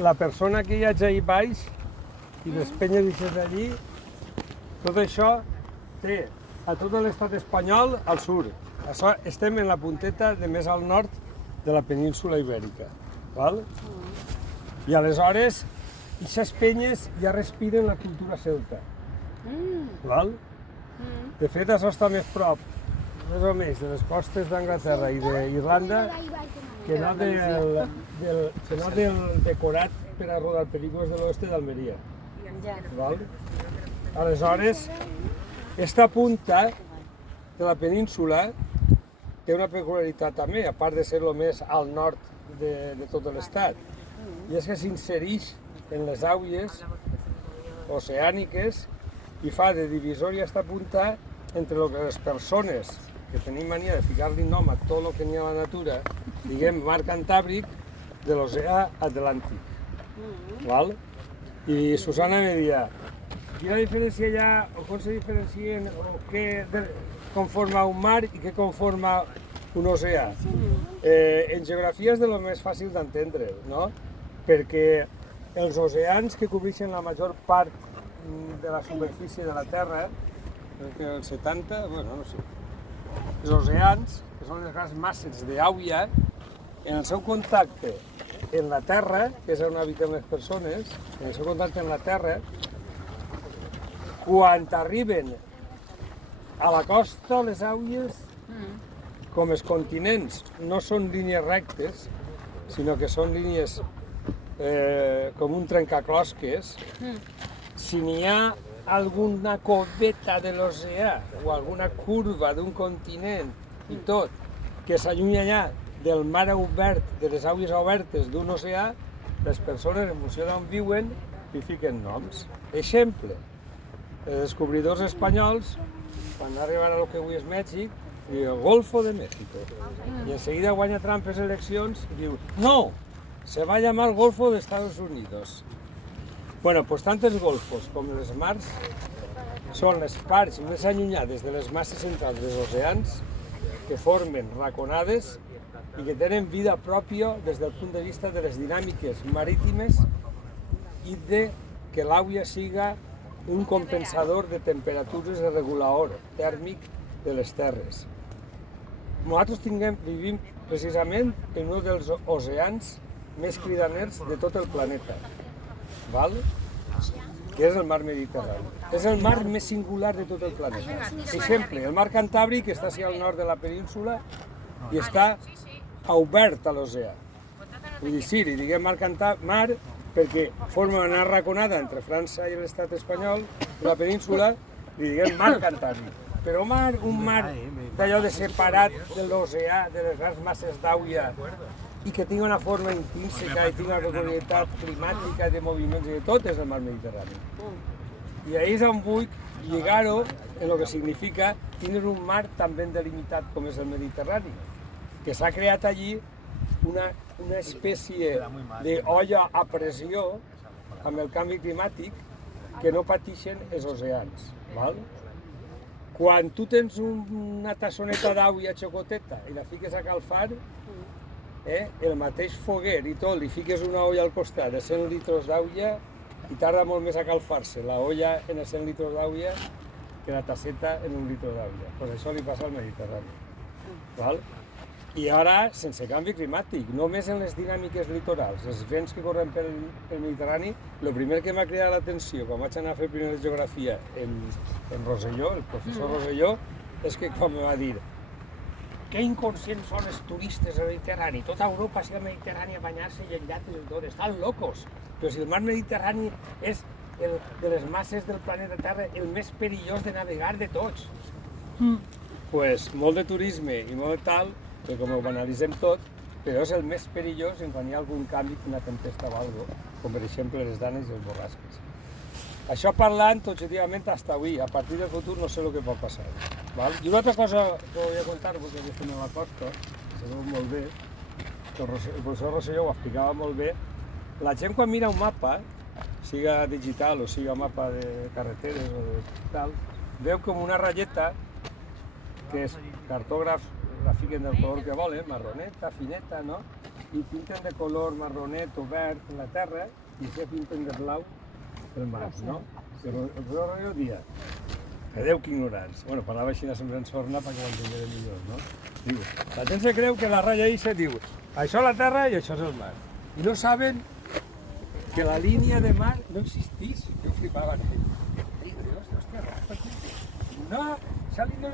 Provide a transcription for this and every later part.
la persona que hi ha allà baix i les penyes d'això d'allí, tot això té a tot l'estat espanyol al sud. Això estem en la punteta de més al nord de la península ibèrica. Val? I aleshores, aquestes penyes ja respiren la cultura celta. Val? De fet, això està més prop, més o menys, de les costes d'Anglaterra i d'Irlanda que no del decorat per a rodar pel·lícules de l'oeste d'Almeria. Val? Aleshores, esta punta de la península té una peculiaritat també, a part de ser el més al nord de tot l'estat, i és que s'insereix en les aules oceàniques i fa de divisòria esta punta entre el que les persones que tenim mania de ficar-li nom a tot el que n'hi ha a la natura, diguem mar Cantàbric, de l'oceà Atlàntic. Val? I Susana me deia, quina diferència hi ha, o com se diferencien, o què conforma un mar i què conforma un oceà? En geografia és de lo més fàcil d'entendre, no? Perquè els oceans que cobreixen la major part de la superfície de la Terra, el 70, bueno, no sé, els oceans, que són les grans masses d'aigua, en el seu contacte en la Terra, que és on habiten les persones, en el seu contacte en la Terra, quan arriben a la costa, les aigües, com els continents, no són línies rectes, sinó que són línies com un trencaclosques. Si n'hi ha alguna coveta de l'oceà o alguna curva d'un continent i tot, que s'allunya allà del mar obert, de les aigües obertes d'un oceà, les persones, en funció d'on viuen, li fiquen noms. Exemple, els descobridors espanyols, quan arriben a lo que avui és Mèxic, diuen Golfo de México. I enseguida guanya Trump les eleccions i diu, no, se va llamar Golfo de Estados Unidos. Bueno, pues tant els golfos com les mars són les parts més allunyades de les masses centrals dels oceans que formen raconades i que tenen vida pròpia des del punt de vista de les dinàmiques marítimes i de que l'aigua siga un compensador de temperatures de regulador tèrmic de les terres. Nosaltres vivim precisament en un dels oceans més cridaners de tot el planeta, val? Que és el mar Mediterrani. És el mar més singular de tot el planeta. Exemple, el mar Cantàbric està al nord de la península i està obert a l'oceà. Vull dir, sí, li diguem mar perquè forma una raconada entre França i l'estat espanyol, la península, li diguem mar Cantàbric. Però un mar d'allò de separat de l'oceà, de les grans masses d'aigua, i que tingui una forma intrínseca i tingui una peculiaritat climàtica de moviments i de tot, és el mar Mediterrani. I ahir és on vull lligar-ho en el que significa tenir un mar tan ben delimitat com és el Mediterrani, que s'ha creat allí una espècie d'olla a pressió amb el canvi climàtic que no pateixen els oceans. Val? Quan tu tens una tassoneta d'aigua xocoteta i la fiques a calfar, el mateix foguer i tot, li fiques una olla al costat de 100 litres d'aigua i tarda molt més a calfar-se la olla en els 100 litres d'aigua que la tasseta en un litre d'aigua. Pues això li passa al Mediterrani. Val? I ara, sense canvi climàtic, només en les dinàmiques litorals, els vents que corren pel Mediterrani, el primer que m'ha cridat l'atenció quan vaig anar a fer primer de geografia en Rosselló, el professor Rosselló, és que quan me va dir que inconscients són els turistes del Mediterrani, tota Europa s'ha al Mediterrani a banyar-se i enllà i tot, estan locos. Però si el mar Mediterrani és de les masses del planeta Terra el més perillós de navegar de tots. Pues molt de turisme i molt de tal, que com ho banalitzem tot, però és el més perillós quan hi ha algun canvi, una tempesta o alguna cosa, com per exemple les danes i els borrasques. Això parlant objectivament fins avui, a partir del futur no sé el que pot passar. Val? I una altra cosa que voy a contar, perquè aquesta no la costa, se veu molt bé, el professor Rosselló ho explicava molt bé, la gent quan mira un mapa, siga digital o siga mapa de carreteres o de tal, veu com una ratlleta, que és cartògrafs, la fiquen del color que volen, marroneta, fineta, no? i pinten de color marronet o verd la terra i se pinten de blau el mar, no? Però el rotllo dia, adeu que ignorants. Bueno, parlava així sempre en sorna perquè ho entenguérem millor, no? Diu, la gent se creu que la ratlla eixa diu, això és la terra i això és el mar. I no saben que la línia de mar no existís. Jo flipava aquí. Dic, hòstia, no,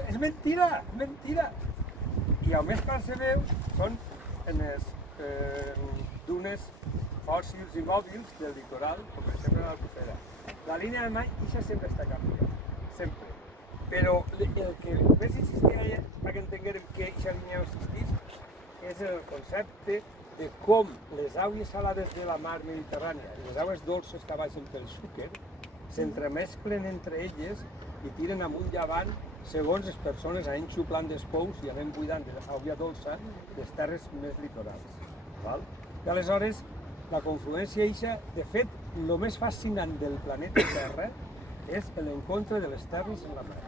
és mentira, és mentira. I el més clar se veu són en les dunes fòssils i mòbils del litoral, com per exemple l'Albufera. La línia de mar ixa sempre està canviant, sempre. Però el que més insistia perquè entenguérem que ixa línia no existís és el concepte de com les aigües salades de la mar Mediterrània i les aigües dolces que baixen pel Xúquer s'entremesclen entre elles i tiren amunt i avant segons les persones anem xuplant dels pous i anem buidant d'aigua dolça les terres més litorals. Val? I aleshores, la confluència eixa, de fet, el més fascinant del planeta Terra és l'encontre de les terres en la mar.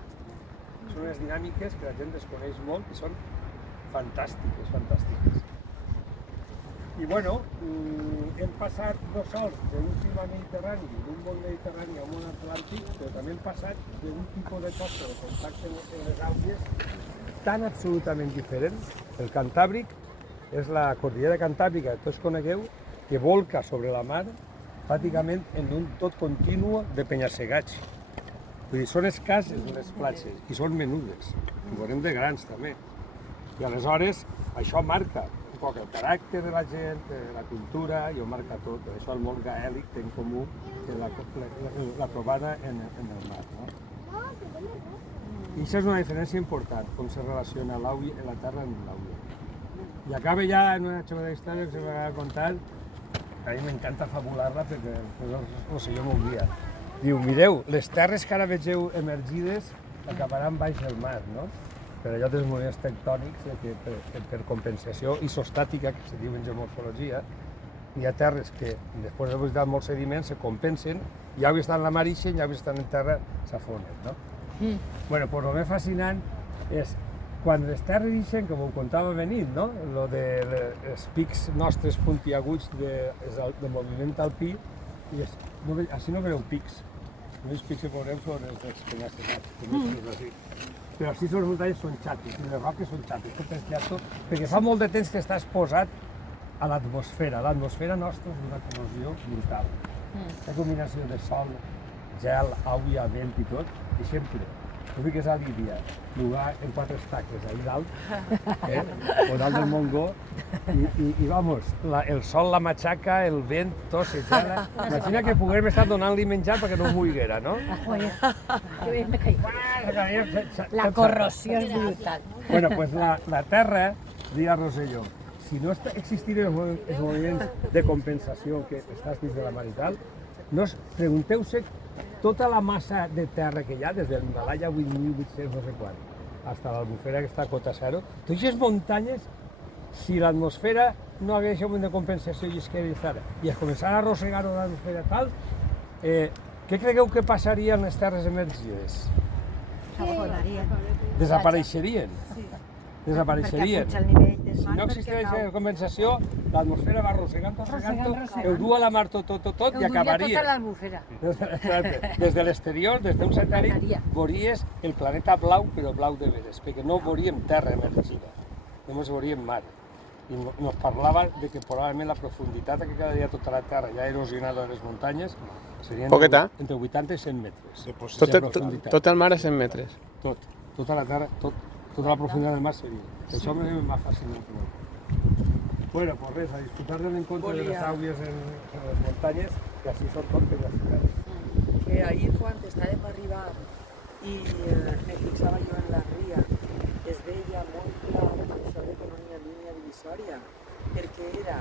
Són unes dinàmiques que la gent desconeix molt i són fantàstiques, fantàstiques. I bueno, hem passat no sols d'un clima mediterrani, d'un món mediterrani a un món atlàntic, però també hem passat d'un tipus de costa de contacte amb les aigües tan absolutament diferent. El Cantàbric és la cordillera cantàbrica que tots conegueu, que volca sobre la mar pràcticament en un tot continu de penya-segats. Vull dir, són escasses les platges i són menudes, ho veurem de grans també. I aleshores això marca un poc el caràcter de la gent, la cultura, i ho marca tot. Per això el món gaèlic té en comú la trobada en el mar. No? I això és una diferència important, com se relaciona la terra amb l'aigua. I acaba ja en una xerrada història que se m'ha contat, que a mi m'encanta fabular-la perquè no sé, jo m'oblida. Diu, mireu, les terres que ara vegeu emergides acabaran baix del mar, no? Per allò dels moviments tectònics, que per compensació isostàtica, que se diu en geomorfologia, hi ha terres que, després d'haver visitat molts sediments, se compensen, i aigua està en la mar ixen i aigua està en terra s'afonen, no? Bueno, pues el més fascinant és quan les terres ixen, com ho contava venint, no? Lo dels pics nostres puntiaguts de moviment alpí, i així no veureu pics. Els únics pics que veurem són els dels penya-segats, però així les muntanyes són xatis, i les roques són xatis, tot és llato, perquè fa molt de temps que està exposat a l'atmosfera. L'atmosfera nostra és una corrosió brutal. La combinació de sol, gel, aigua, vent i tot, i sempre. Tu fiques a Líbia, jugar en 4 estaques ahí dalt, o dalt del Montgó, i vamos, el sol la matxaca, el vent, tot se gela. Imagina que poguem estar donant-li menjar perquè no moiguera, no? La corrosió és brutal. Bueno, pues la terra, deia Rosselló, si no existissin els moviments de compensació que estàs dins de la mar i tal, pregunteu-se tota la massa de terra que hi ha, des de l'Himalaya 8.800 no sé quant, fins a l'Albufera que està a cota zero, totes aquestes muntanyes, si l'atmosfera no hagués un moment de compensació i es començara a arrossegar-ho a l'atmosfera tal, què cregueu que passaria en les terres emergides? Desapareixerien. Desapareixerien. Si no existeix la compensació, l'atmosfera va arrossegant, ho du a la mar tot i acabaria. Des de l'exterior, des d'un satèl·lit, veuries el planeta blau, però blau de veres, perquè no veuríem terra emergida, només veuríem mar. I ens parlava de que probablement la profunditat que quedaria tota la terra ja erosionada de les muntanyes serien entre 80 i 100 metres. Tot el mar a 100 metres? Tota la terra, tota la profunditat del mar seria. Això m'ha fascinat molt. Bueno, pues res, a disfrutar de l'encontre de les aigües en les muntanyes, que així són tot penya-segats. Que ahir quan estàvem arribant i me fixava jo en la ria, es veia molt clar això de que no hi ha línia divisòria, perquè era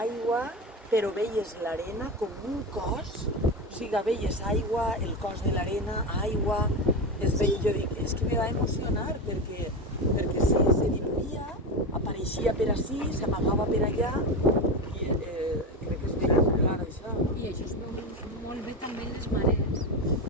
aigua, però veies l'arena com un cos, o sigui, veies aigua, el cos de l'arena, aigua, jo dic, és que me va emocionar, perquè se diluïa, apareixia per ací, s'amagava per allà, i crec que es veia clar això. I això es veu molt bé també en les marees.